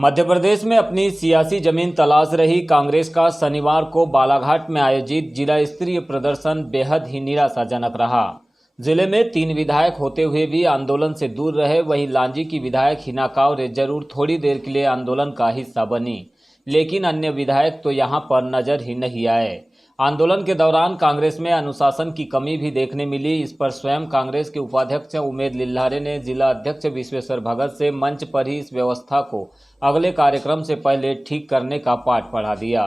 मध्य प्रदेश में अपनी सियासी जमीन तलाश रही कांग्रेस का शनिवार को बालाघाट में आयोजित जिला स्तरीय प्रदर्शन बेहद ही निराशाजनक रहा। जिले में 3 विधायक होते हुए भी आंदोलन से दूर रहे। वहीं लांजी की विधायक हिना कांवरे जरूर थोड़ी देर के लिए आंदोलन का हिस्सा बनी, लेकिन अन्य विधायक तो यहां पर नजर ही नहीं आए। आंदोलन के दौरान कांग्रेस में अनुशासन की कमी भी देखने मिली। इस पर स्वयं कांग्रेस के उपाध्यक्ष उमेद लिल्हारे ने जिला अध्यक्ष विश्वेश्वर भगत से मंच पर ही इस व्यवस्था को अगले कार्यक्रम से पहले ठीक करने का पाठ पढ़ा दिया।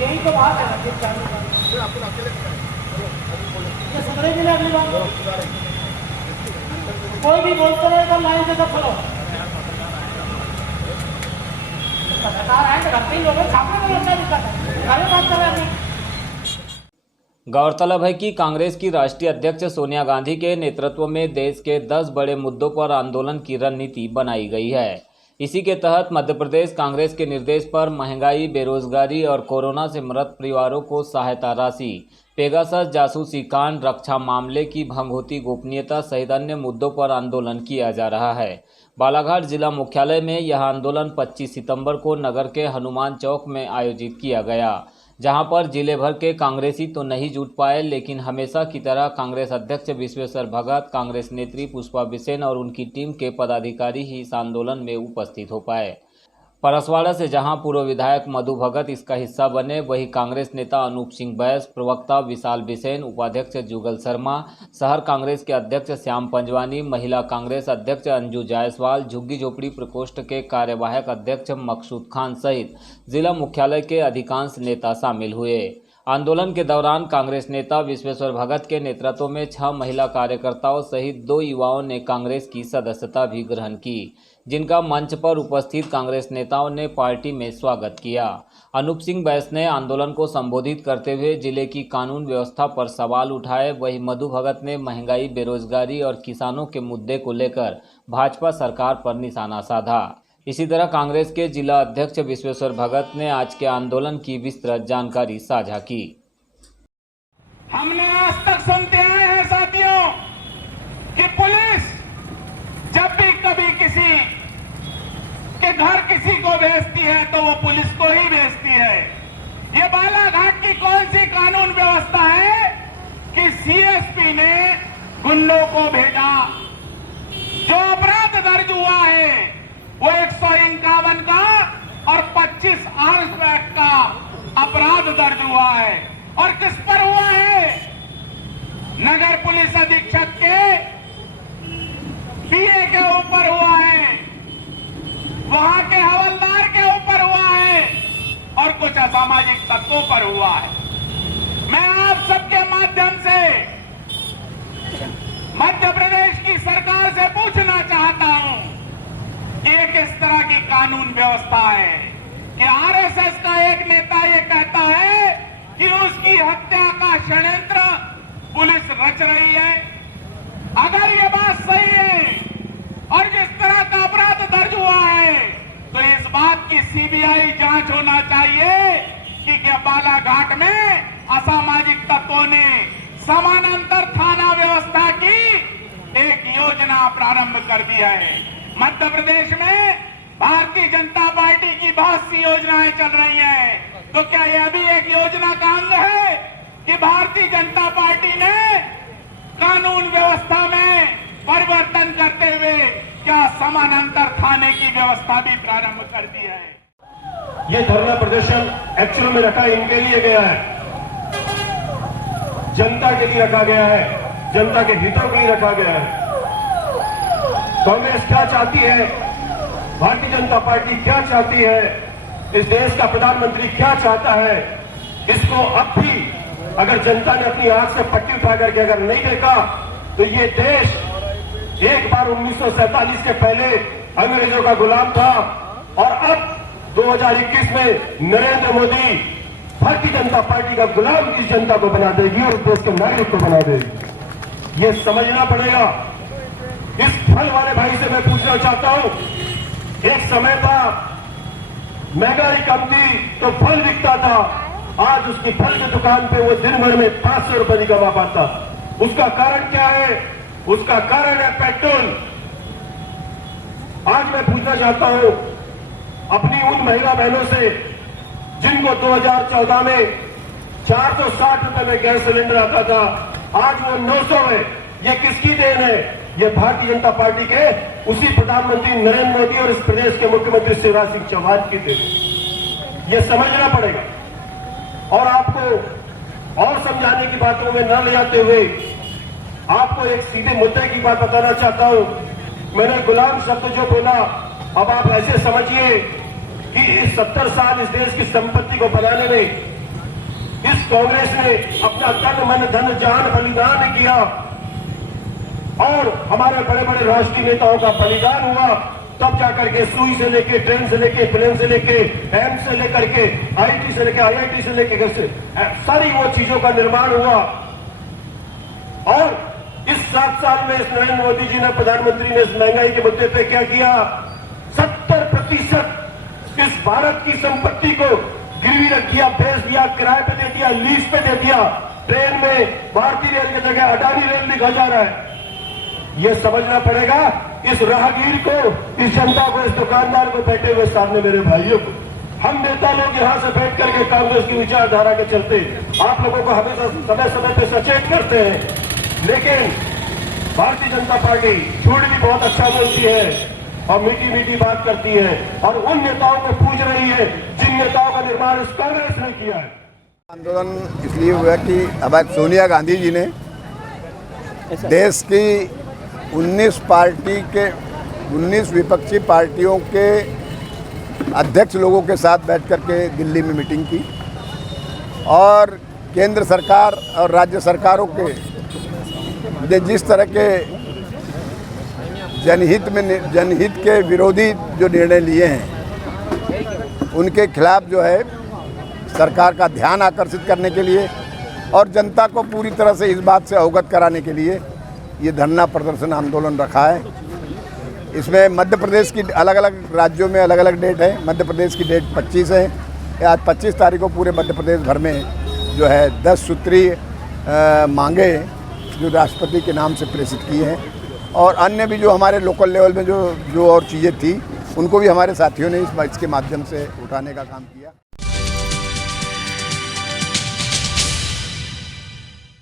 यही तो बात है। कोई भी बोलते रहेगा लाइन से सब खड़ो। गौरतलब है कि कांग्रेस की राष्ट्रीय अध्यक्ष सोनिया गांधी के नेतृत्व में देश के 10 बड़े मुद्दों पर आंदोलन की रणनीति बनाई गई है। इसी के तहत मध्य प्रदेश कांग्रेस के निर्देश पर महंगाई, बेरोजगारी और कोरोना से मृत परिवारों को सहायता राशि, पेगासस जासूसी कांड, रक्षा मामले की भंग होती गोपनीयता सहित अन्य मुद्दों पर आंदोलन किया जा रहा है। बालाघाट जिला मुख्यालय में यह आंदोलन 25 सितंबर को नगर के हनुमान चौक में आयोजित किया गया, जहां पर जिले भर के कांग्रेसी तो नहीं जुट पाए, लेकिन हमेशा की तरह कांग्रेस अध्यक्ष विश्वेश्वर भगत, कांग्रेस नेत्री पुष्पा बिसेन और उनकी टीम के पदाधिकारी ही इस आंदोलन में उपस्थित हो पाए। परसवाड़ा से जहां पूर्व विधायक मधु भगत इसका हिस्सा बने, वहीं कांग्रेस नेता अनूप सिंह बैस, प्रवक्ता विशाल बिसेन, उपाध्यक्ष जुगल शर्मा, शहर कांग्रेस के अध्यक्ष श्याम पंजवानी, महिला कांग्रेस अध्यक्ष अंजू जायसवाल, झुग्गी झोपड़ी प्रकोष्ठ के कार्यवाहक अध्यक्ष मकसूद खान सहित जिला मुख्यालय के अधिकांश नेता शामिल हुए। आंदोलन के दौरान कांग्रेस नेता विश्वेश्वर भगत के नेतृत्व में 6 महिला कार्यकर्ताओं सहित 2 युवाओं ने कांग्रेस की सदस्यता भी ग्रहण की, जिनका मंच पर उपस्थित कांग्रेस नेताओं ने पार्टी में स्वागत किया। अनूप सिंह बैस ने आंदोलन को संबोधित करते हुए जिले की कानून व्यवस्था पर सवाल उठाए। वहीं मधु भगत ने महंगाई, बेरोजगारी और किसानों के मुद्दे को लेकर भाजपा सरकार पर निशाना साधा। इसी तरह कांग्रेस के जिला अध्यक्ष विश्वेश्वर भगत ने आज के आंदोलन की विस्तृत जानकारी साझा की। हमने आज तक सुनते आए हैं साथियों कि पुलिस जब भी कभी किसी के घर किसी को भेजती है तो वो पुलिस को ही भेजती है। ये बालाघाट की कौन सी कानून व्यवस्था है कि सीएसपी ने गुंडों को भेजा? जो अपराध दर्ज हुआ है वो 151 का और 25 आर्म्स एक्ट का अपराध दर्ज हुआ है। और किस पर हुआ है? नगर पुलिस अधीक्षक के पीए के ऊपर हुआ है, वहां के हवलदार के ऊपर हुआ है और कुछ असामाजिक तत्वों पर हुआ है। मैं आप सबके माध्यम से मध्य प्रदेश की सरकार से पूछना चाहता हूं कि ये किस तरह की कानून व्यवस्था है कि आरएसएस का एक नेता ये कहता है कि उसकी हत्या का षड्यंत्र पुलिस रच रही है। अगर ये बात सही है और जिस तरह का अपराध दर्ज हुआ है तो इस बात की सीबीआई जांच होना चाहिए कि क्या बालाघाट में असामाजिक तत्वों ने समानांतर थाना व्यवस्था की एक योजना प्रारंभ कर दी है। मध्य प्रदेश में भारतीय जनता पार्टी की बहुत सी योजनाएं चल रही हैं, तो क्या यह भी एक योजना का अंग है कि भारतीय जनता पार्टी ने कानून व्यवस्था में परिवर्तन करते हुए क्या समानांतर थाने की व्यवस्था भी प्रारंभ कर दी है? ये धरना प्रदर्शन एक्चुअल में रखा इनके लिए गया है, जनता के लिए रखा गया है, जनता के हितों के लिए रखा गया है। कांग्रेस क्या चाहती है, भारतीय जनता पार्टी क्या चाहती है, इस देश का प्रधानमंत्री क्या चाहता है, इसको अब भी अगर जनता ने अपनी आंख से पट्टी उठा करके अगर नहीं देखा तो ये देश एक बार 1947 के पहले अंग्रेजों का गुलाम था और अब 2021 में नरेंद्र मोदी भारतीय जनता पार्टी का गुलाम इस जनता को बना देगी और देश के नागरिक को बना देगी। ये समझना पड़ेगा। इस फल वाले भाई से मैं पूछना चाहता हूं, एक समय था महंगाई कम थी तो फल बिकता था, आज उसकी फल की दुकान पे वो दिन भर में 500 रुपए नहीं कमा पाता। उसका कारण क्या है? उसका कारण है पेट्रोल। आज मैं पूछना चाहता हूं अपनी उन महिला बहनों से जिनको 2014 में 460 रुपए में गैस सिलेंडर आता था, आज वो 900 है। ये किसकी देन है? ये भारतीय जनता पार्टी के उसी प्रधानमंत्री नरेंद्र मोदी और इस प्रदेश के मुख्यमंत्री शिवराज सिंह चौहान की देन है। ये समझना पड़ेगा। और आपको और समझाने की बातों में न ले जाते हुए आपको एक सीधे मुद्दे की बात बताना चाहता हूं। मैंने गुलाम शब्द जो बोला, अब आप ऐसे समझिए कि इस 70 साल इस देश की संपत्ति को बनाने में इस कांग्रेस ने अपना तन मन धन जान बलिदान किया और हमारे बड़े बड़े राष्ट्रीय नेताओं का बलिदान हुआ, तब जाकर के सुई से लेके, ट्रेन से लेके, प्लेन से लेके, एम्स से लेकर के, आईटी से लेके, आईआईटी से लेके, सारी वो चीजों का निर्माण हुआ। और इस 7 साल में इस नरेंद्र मोदी जी ने, प्रधानमंत्री ने इस महंगाई के मुद्दे पे क्या किया? 70% इस भारत की संपत्ति को गिरवी रख दिया, बेच दिया, किराए पे दे दिया, लीज पे दे दिया। ट्रेन में भारतीय रेल की जगह अडानी रेल लिखा जा रहा है। यह समझना पड़ेगा इस राहगीर को, इस जनता को, इस दुकानदार को, बैठे हुए सामने मेरे भाइयों को। हम नेता लोग यहां से बैठ करके कांग्रेस की विचारधारा के चलते आप लोगों को हमेशा समय समय पे सचेत करते हैं, लेकिन भारतीय जनता पार्टी झूठ भी बहुत अच्छा बोलती है और मीठी मीठी बात करती है और उन नेताओं को पूछ रही है जिन नेताओं का निर्माण इस कांग्रेस ने किया है। आंदोलन इसलिए हुआ कि अब सोनिया गांधी जी ने देश की 19 विपक्षी पार्टियों के अध्यक्ष लोगों के साथ बैठ कर के दिल्ली में मीटिंग की और केंद्र सरकार और राज्य सरकारों के जिस तरह के जनहित के विरोधी जो निर्णय लिए हैं उनके खिलाफ जो है सरकार का ध्यान आकर्षित करने के लिए और जनता को पूरी तरह से इस बात से अवगत कराने के लिए ये धरना प्रदर्शन आंदोलन रखा है। इसमें मध्य प्रदेश की अलग अलग राज्यों में अलग अलग डेट है। मध्य प्रदेश की डेट 25 है। आज 25 तारीख को पूरे मध्य प्रदेश भर में जो है 10 सूत्रीय मांगे जो राष्ट्रपति के नाम से प्रेषित की हैं और अन्य भी जो हमारे लोकल लेवल में जो और चीज़ें थी उनको भी हमारे साथियों ने इसके माध्यम से उठाने का काम किया।